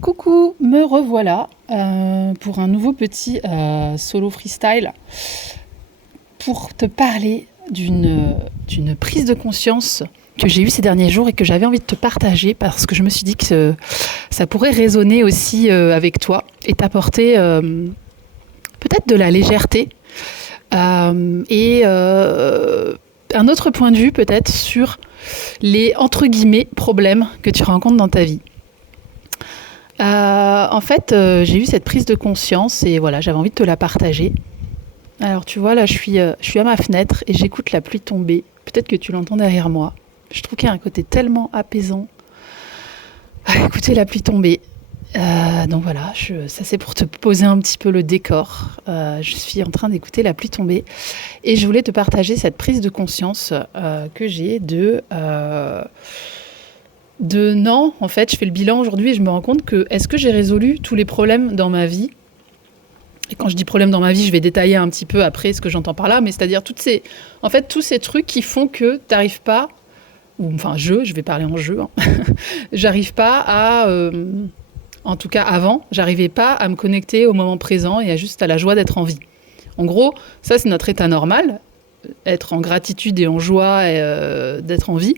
Coucou, me revoilà pour un nouveau petit solo freestyle pour te parler d'une prise de conscience que j'ai eue ces derniers jours et que j'avais envie de te partager parce que je me suis dit que ça pourrait résonner aussi avec toi et t'apporter peut-être de la légèreté et un autre point de vue peut-être sur les entre guillemets problèmes que tu rencontres dans ta vie. J'ai eu cette prise de conscience et voilà, j'avais envie de te la partager. Alors, tu vois, là, je suis à ma fenêtre et j'écoute la pluie tomber. Peut-être que tu l'entends derrière moi. Je trouve qu'il y a un côté tellement apaisant à écouter la pluie tomber. Donc voilà, ça c'est pour te poser un petit peu le décor. Je suis en train d'écouter la pluie tomber et je voulais te partager cette prise de conscience que j'ai de non, en fait, je fais le bilan aujourd'hui et je me rends compte que est-ce que j'ai résolu tous les problèmes dans ma vie? Et quand je dis problème dans ma vie, je vais détailler un petit peu après ce que j'entends par là, mais c'est-à-dire tous ces trucs qui font que t'arrives pas, ou enfin je vais parler en jeu, hein, j'arrive pas à, en tout cas avant, j'arrivais pas à me connecter au moment présent et à la joie d'être en vie. En gros, ça c'est notre état normal, être en gratitude et en joie et d'être en vie.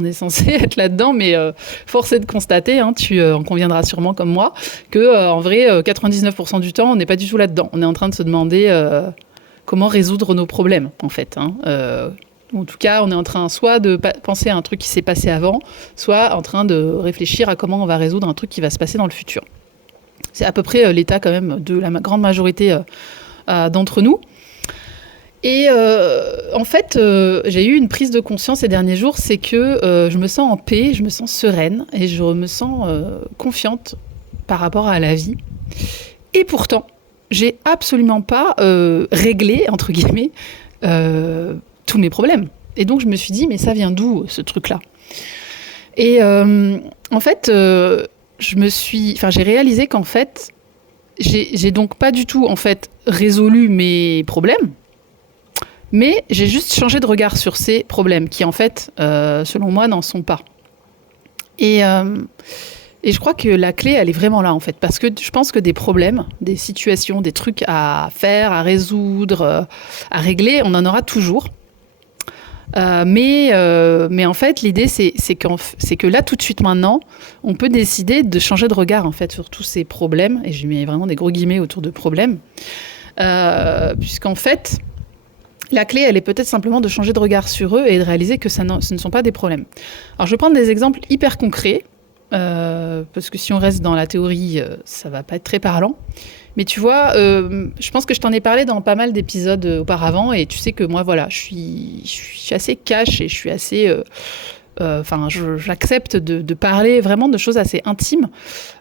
On est censé être là-dedans, mais force est de constater, hein, tu en conviendras sûrement comme moi, que en vrai, 99% du temps, on n'est pas du tout là-dedans. On est en train de se demander comment résoudre nos problèmes, en fait. En tout cas, on est en train soit de penser à un truc qui s'est passé avant, soit en train de réfléchir à comment on va résoudre un truc qui va se passer dans le futur. C'est à peu près l'état quand même de la grande majorité d'entre nous. Et j'ai eu une prise de conscience ces derniers jours, c'est que je me sens en paix, je me sens sereine et je me sens confiante par rapport à la vie. Et pourtant, j'ai absolument pas réglé, entre guillemets, tous mes problèmes. Et donc je me suis dit, mais ça vient d'où ce truc-là? Et j'ai réalisé qu'en fait, j'ai donc pas du tout en fait résolu mes problèmes. Mais j'ai juste changé de regard sur ces problèmes qui, en fait, selon moi, n'en sont pas. Et je crois que la clé, elle est vraiment là, en fait. Parce que je pense que des problèmes, des situations, des trucs à faire, à résoudre, à régler, on en aura toujours. Mais en fait, l'idée, c'est que là, tout de suite maintenant, on peut décider de changer de regard, en fait, sur tous ces problèmes. Et je mets vraiment des gros guillemets autour de problèmes. Puisqu'en fait... La clé, elle est peut-être simplement de changer de regard sur eux et de réaliser que ce ne sont pas des problèmes. Alors, je vais prendre des exemples hyper concrets, parce que si on reste dans la théorie, ça va pas être très parlant. Mais tu vois, je pense que je t'en ai parlé dans pas mal d'épisodes auparavant, et tu sais que moi, voilà, je suis assez cash et je suis assez... j'accepte de parler vraiment de choses assez intimes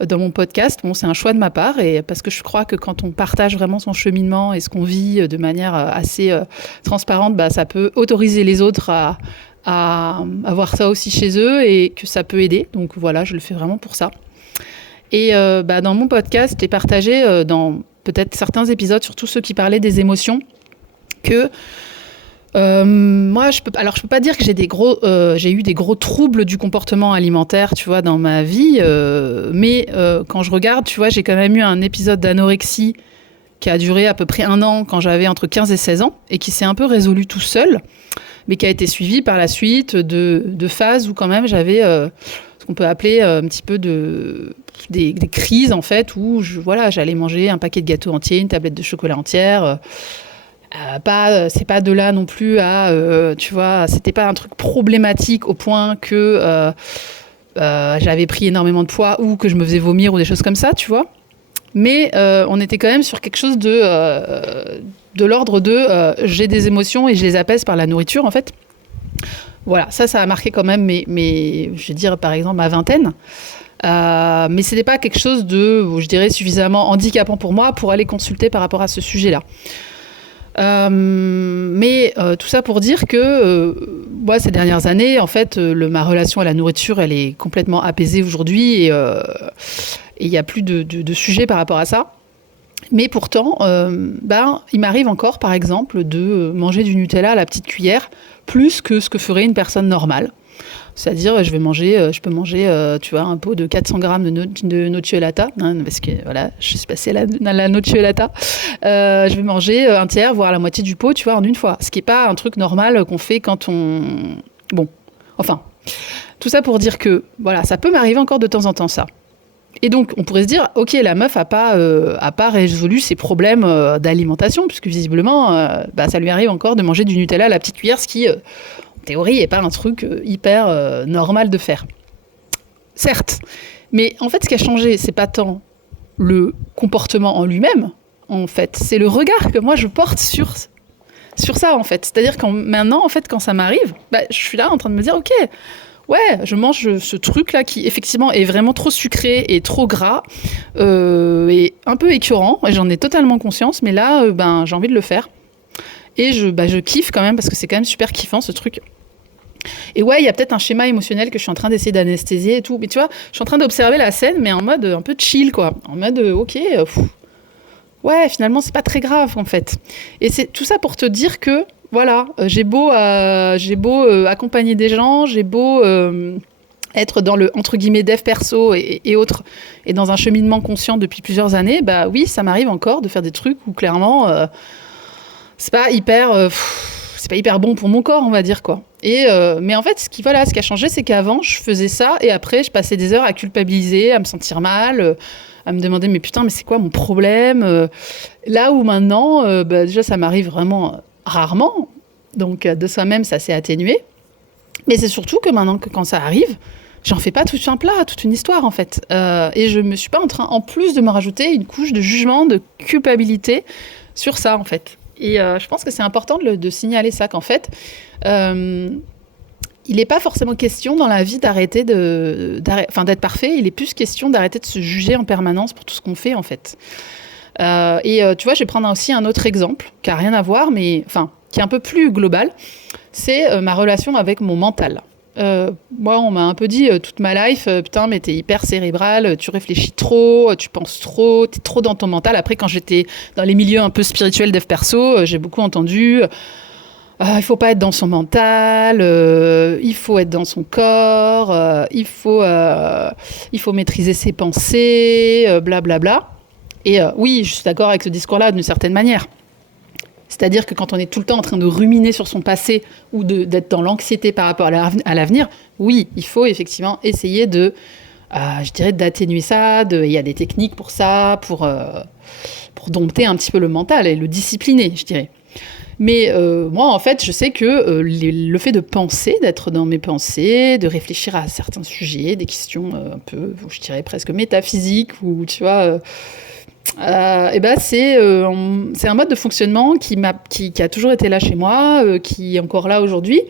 dans mon podcast. Bon, c'est un choix de ma part, et parce que je crois que quand on partage vraiment son cheminement et ce qu'on vit de manière assez transparente, bah, ça peut autoriser les autres à avoir ça aussi chez eux et que ça peut aider. Donc voilà, je le fais vraiment pour ça. Et dans mon podcast, j'ai partagé dans peut-être certains épisodes, surtout ceux qui parlaient des émotions, que moi, je peux pas dire que j'ai eu des gros troubles du comportement alimentaire, tu vois, dans ma vie. Mais quand je regarde, tu vois, j'ai quand même eu un épisode d'anorexie qui a duré à peu près 1 an quand j'avais entre 15 et 16 ans et qui s'est un peu résolu tout seul, mais qui a été suivi par la suite de phases où quand même j'avais ce qu'on peut appeler un petit peu des crises, en fait, où j'allais manger un paquet de gâteaux entiers, une tablette de chocolat entière. C'est pas de là non plus à tu vois, c'était pas un truc problématique au point que j'avais pris énormément de poids ou que je me faisais vomir ou des choses comme ça, tu vois. Mais on était quand même sur quelque chose de l'ordre de j'ai des émotions et je les apaise par la nourriture, en fait. Voilà, ça a marqué quand même je vais dire par exemple ma vingtaine. Mais c'était pas quelque chose je dirais, suffisamment handicapant pour moi pour aller consulter par rapport à ce sujet-là. Mais tout ça pour dire que moi, ces dernières années, en fait, ma relation à la nourriture, elle est complètement apaisée aujourd'hui et il n'y a plus de sujet par rapport à ça. Mais pourtant, il m'arrive encore, par exemple, de manger du Nutella à la petite cuillère plus que ce que ferait une personne normale. C'est-à-dire, je peux manger, tu vois, un pot de 400 grammes de nocciolata, hein, parce que voilà, je suis passée à la nocciolata. Je vais manger un tiers, voire la moitié du pot, tu vois, en une fois. Ce qui n'est pas un truc normal qu'on fait quand on... Bon, enfin, tout ça pour dire que, voilà, ça peut m'arriver encore de temps en temps, ça. Et donc, on pourrait se dire, ok, la meuf a pas résolu ses problèmes d'alimentation, puisque visiblement, ça lui arrive encore de manger du Nutella à la petite cuillère, ce qui... en théorie, n'est pas un truc hyper normal de faire. Certes. Mais en fait, ce qui a changé, c'est pas tant le comportement en lui-même, en fait. C'est le regard que moi, je porte sur ça, en fait. C'est-à-dire que maintenant, en fait, quand ça m'arrive, je suis là en train de me dire, ok, ouais, je mange ce truc-là qui, effectivement, est vraiment trop sucré et trop gras et un peu écœurant. Et j'en ai totalement conscience. Mais là, j'ai envie de le faire. Et je kiffe quand même, parce que c'est quand même super kiffant, ce truc. Et ouais, il y a peut-être un schéma émotionnel que je suis en train d'essayer d'anesthésier et tout. Mais tu vois, je suis en train d'observer la scène, mais en mode un peu chill, quoi. En mode, ok, ouais, finalement, c'est pas très grave, en fait. Et c'est tout ça pour te dire que, voilà, j'ai beau accompagner des gens, j'ai beau... être dans le, entre guillemets, dev perso et autres, et dans un cheminement conscient depuis plusieurs années, oui, ça m'arrive encore de faire des trucs où, clairement... c'est pas hyper bon pour mon corps, on va dire, quoi. Mais en fait, ce qui a changé, c'est qu'avant, je faisais ça et après, je passais des heures à culpabiliser, à me sentir mal, à me demander, mais putain, mais c'est quoi mon problème? Là où maintenant, déjà, ça m'arrive vraiment rarement. Donc, de soi-même, ça s'est atténué. Mais c'est surtout que maintenant, quand ça arrive, j'en fais pas tout un plat, toute une histoire, en fait. Et je me suis pas en train, en plus de me rajouter une couche de jugement, de culpabilité sur ça, en fait. Et je pense que c'est important de signaler ça, qu'en fait, il n'est pas forcément question dans la vie d'être parfait, il est plus question d'arrêter de se juger en permanence pour tout ce qu'on fait, en fait. Tu vois, je vais prendre aussi un autre exemple, qui n'a rien à voir, mais qui est un peu plus global, c'est ma relation avec mon mental. Moi, on m'a un peu dit toute ma life, putain, mais t'es hyper cérébral, tu réfléchis trop, tu penses trop, t'es trop dans ton mental. Après, quand j'étais dans les milieux un peu spirituels dev perso, j'ai beaucoup entendu il faut pas être dans son mental, il faut être dans son corps, il faut maîtriser ses pensées, blablabla. Et oui, je suis d'accord avec ce discours-là d'une certaine manière. C'est-à-dire que quand on est tout le temps en train de ruminer sur son passé ou d'être dans l'anxiété par rapport à l'avenir, oui, il faut effectivement essayer d'atténuer ça. Il y a des techniques pour ça, pour dompter un petit peu le mental et le discipliner, je dirais. Mais moi, en fait, je sais que le fait de penser, d'être dans mes pensées, de réfléchir à certains sujets, des questions un peu, je dirais presque métaphysiques, ou tu vois... c'est un mode de fonctionnement qui a toujours été là chez moi, qui est encore là aujourd'hui.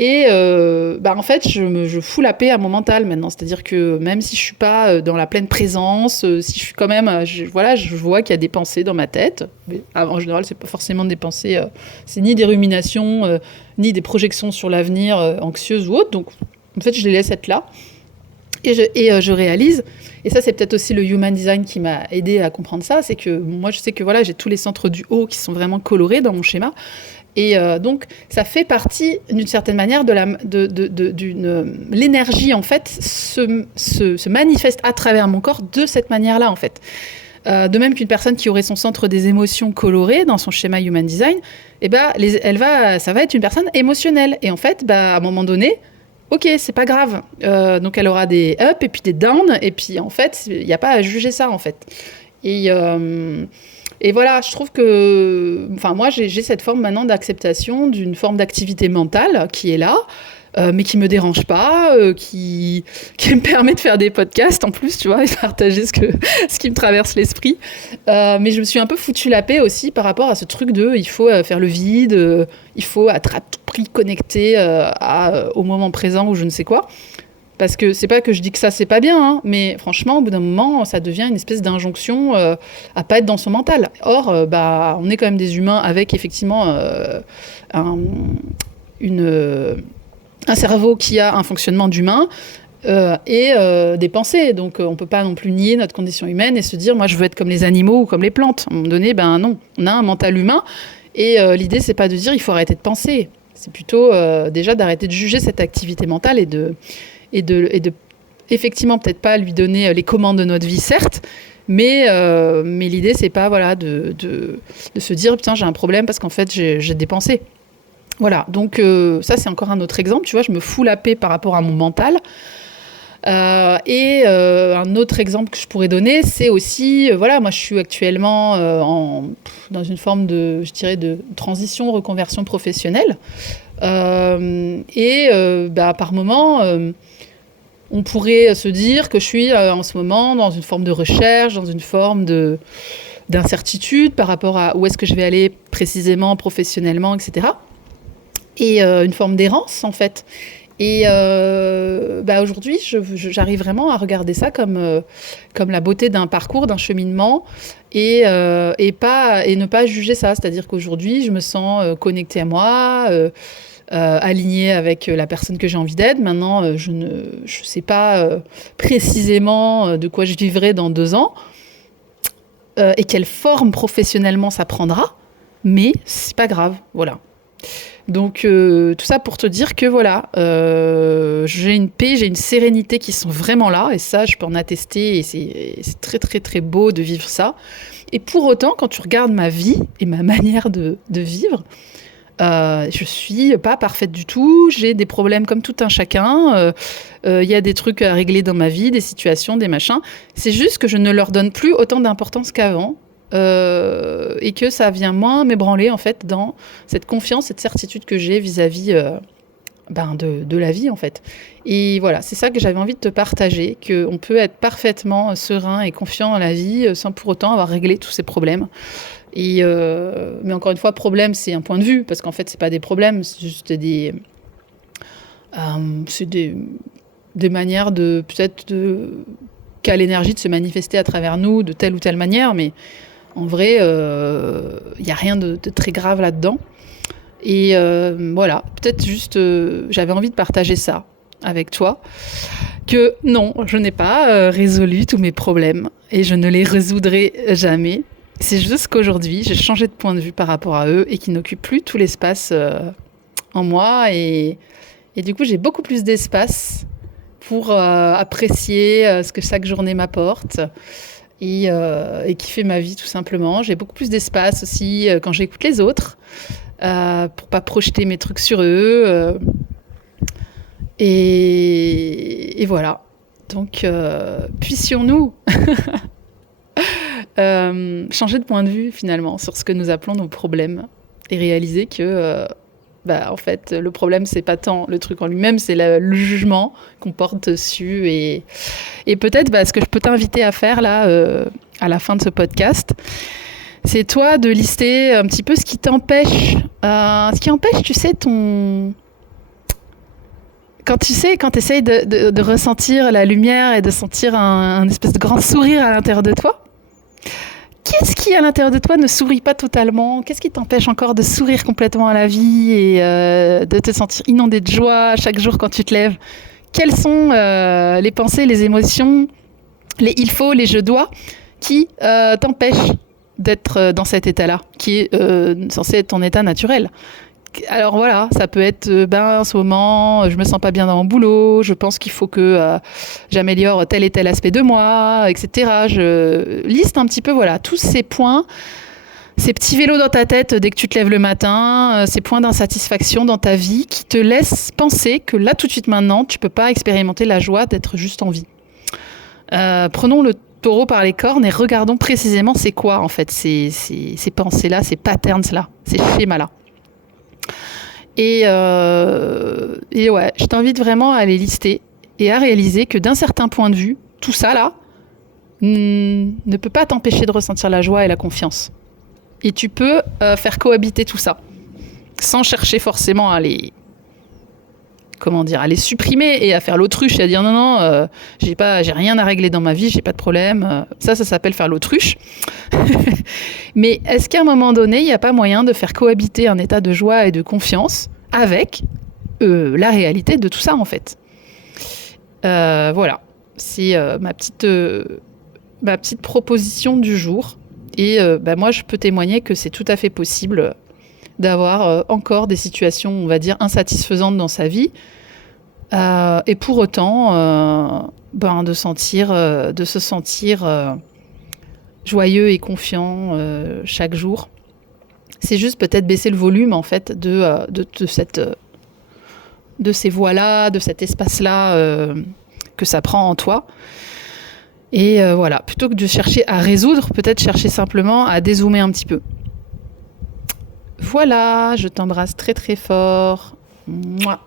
Et en fait, je fous la paix à mon mental maintenant. C'est-à-dire que même si je suis pas dans la pleine présence, si je suis quand même... je vois qu'il y a des pensées dans ma tête. Mais, en général, c'est pas forcément des pensées... c'est ni des ruminations, ni des projections sur l'avenir anxieuses ou autres. Donc, en fait, je les laisse être là. Et je réalise, et ça c'est peut-être aussi le Human Design qui m'a aidé à comprendre ça, c'est que moi je sais que voilà, j'ai tous les centres du haut qui sont vraiment colorés dans mon schéma, et donc ça fait partie d'une certaine manière l'énergie en fait se manifeste à travers mon corps de cette manière-là en fait. De même qu'une personne qui aurait son centre des émotions coloré dans son schéma Human Design, ça va être une personne émotionnelle, et en fait à un moment donné, ok, c'est pas grave. Donc elle aura des ups et puis des downs, et puis en fait, il n'y a pas à juger ça en fait. Et voilà, je trouve que, moi j'ai cette forme maintenant d'acceptation d'une forme d'activité mentale qui est là, mais qui me dérange pas, qui me permet de faire des podcasts en plus, tu vois, et partager ce qui me traverse l'esprit. Mais je me suis un peu foutu la paix aussi par rapport à ce truc il faut faire le vide, il faut à tout prix connecter au moment présent ou je ne sais quoi. Parce que c'est pas que je dis que ça c'est pas bien, hein, mais franchement au bout d'un moment ça devient une espèce d'injonction à pas être dans son mental. Or on est quand même des humains avec effectivement un cerveau qui a un fonctionnement d'humain et des pensées. Donc on peut pas non plus nier notre condition humaine et se dire moi je veux être comme les animaux ou comme les plantes. À un moment donné, non, on a un mental humain et l'idée c'est pas de dire il faut arrêter de penser. C'est plutôt déjà d'arrêter de juger cette activité mentale et de effectivement peut-être pas lui donner les commandes de notre vie, certes, mais l'idée c'est pas voilà de se dire putain j'ai un problème parce qu'en fait j'ai dépensé. Voilà, donc ça c'est encore un autre exemple, tu vois, je me fous la paix par rapport à mon mental. Un autre exemple que je pourrais donner, c'est aussi, voilà, moi je suis actuellement dans une forme de, je dirais, de transition, reconversion professionnelle. Par moment, on pourrait se dire que je suis en ce moment dans une forme de recherche, dans une forme d'incertitude par rapport à où est-ce que je vais aller précisément, professionnellement, etc. Et une forme d'errance, en fait. Et aujourd'hui, j'arrive vraiment à regarder ça comme la beauté d'un parcours, d'un cheminement, et ne pas juger ça. C'est-à-dire qu'aujourd'hui, je me sens connectée à moi, alignée avec la personne que j'ai envie d'être. Maintenant, je ne sais pas précisément de quoi je vivrai dans 2 ans et quelle forme professionnellement ça prendra, mais c'est pas grave, voilà. Donc tout ça pour te dire que voilà, j'ai une paix, j'ai une sérénité qui sont vraiment là, et ça je peux en attester, et c'est très très très beau de vivre ça. Et pour autant, quand tu regardes ma vie et ma manière de vivre, je suis pas parfaite du tout, j'ai des problèmes comme tout un chacun, y a des trucs à régler dans ma vie, des situations, des machins. C'est juste que je ne leur donne plus autant d'importance qu'avant. Et que ça vient moins m'ébranler en fait dans cette confiance, cette certitude que j'ai vis-à-vis de la vie en fait. Et voilà, c'est ça que j'avais envie de te partager, qu'on peut être parfaitement serein et confiant dans la vie sans pour autant avoir réglé tous ces problèmes. Mais encore une fois, problème c'est un point de vue, parce qu'en fait c'est pas des problèmes, c'est juste des manières de peut-être qu'a l'énergie de se manifester à travers nous de telle ou telle manière, mais en vrai, il n'y a rien de très grave là-dedans. Et voilà, peut-être juste, j'avais envie de partager ça avec toi, que non, je n'ai pas résolu tous mes problèmes et je ne les résoudrai jamais. C'est juste qu'aujourd'hui, j'ai changé de point de vue par rapport à eux et qu'ils n'occupent plus tout l'espace en moi. Et du coup, j'ai beaucoup plus d'espace pour apprécier ce que chaque journée m'apporte. Et kiffer ma vie tout simplement. J'ai beaucoup plus d'espace aussi quand j'écoute les autres pour pas projeter mes trucs sur eux. Et voilà. Donc puissions-nous changer de point de vue finalement sur ce que nous appelons nos problèmes et réaliser que en fait, le problème, c'est pas tant le truc en lui-même, c'est le jugement qu'on porte dessus. Et peut-être, ce que je peux t'inviter à faire là, à la fin de ce podcast, c'est toi de lister un petit peu ce qui t'empêche, tu sais, quand tu essayes de ressentir la lumière et de sentir un espèce de grand sourire à l'intérieur de toi. Qu'est-ce qui, à l'intérieur de toi, ne sourit pas totalement ? Qu'est-ce qui t'empêche encore de sourire complètement à la vie et de te sentir inondé de joie chaque jour quand tu te lèves ? Quelles sont les pensées, les émotions, les il faut, les je dois qui t'empêchent d'être dans cet état-là, qui est censé être ton état naturel ? Alors voilà, ça peut être en ce moment, je me sens pas bien dans mon boulot, je pense qu'il faut que j'améliore tel et tel aspect de moi, etc. Je liste un petit peu tous ces points, ces petits vélos dans ta tête dès que tu te lèves le matin, ces points d'insatisfaction dans ta vie qui te laissent penser que là tout de suite maintenant, tu peux pas expérimenter la joie d'être juste en vie. Prenons le taureau par les cornes et regardons précisément c'est quoi en fait ces pensées-là, ces patterns-là, ces schémas-là. Et ouais, je t'invite vraiment à les lister et à réaliser que d'un certain point de vue, tout ça là ne peut pas t'empêcher de ressentir la joie et la confiance. Et tu peux faire cohabiter tout ça sans chercher forcément à les supprimer et à faire l'autruche et à dire non, j'ai rien à régler dans ma vie, j'ai pas de problème. Ça s'appelle faire l'autruche. Mais est-ce qu'à un moment donné, il n'y a pas moyen de faire cohabiter un état de joie et de confiance avec la réalité de tout ça en fait ? Voilà, c'est ma petite proposition du jour. Et moi, je peux témoigner que c'est tout à fait possible d'avoir encore des situations, on va dire, insatisfaisantes dans sa vie. Et pour autant, de se sentir joyeux et confiant chaque jour. C'est juste peut-être baisser le volume en fait de ces voies-là, de cet espace-là que ça prend en toi. Et voilà, plutôt que de chercher à résoudre, peut-être chercher simplement à dézoomer un petit peu. Voilà, je t'embrasse très très fort. Mouah.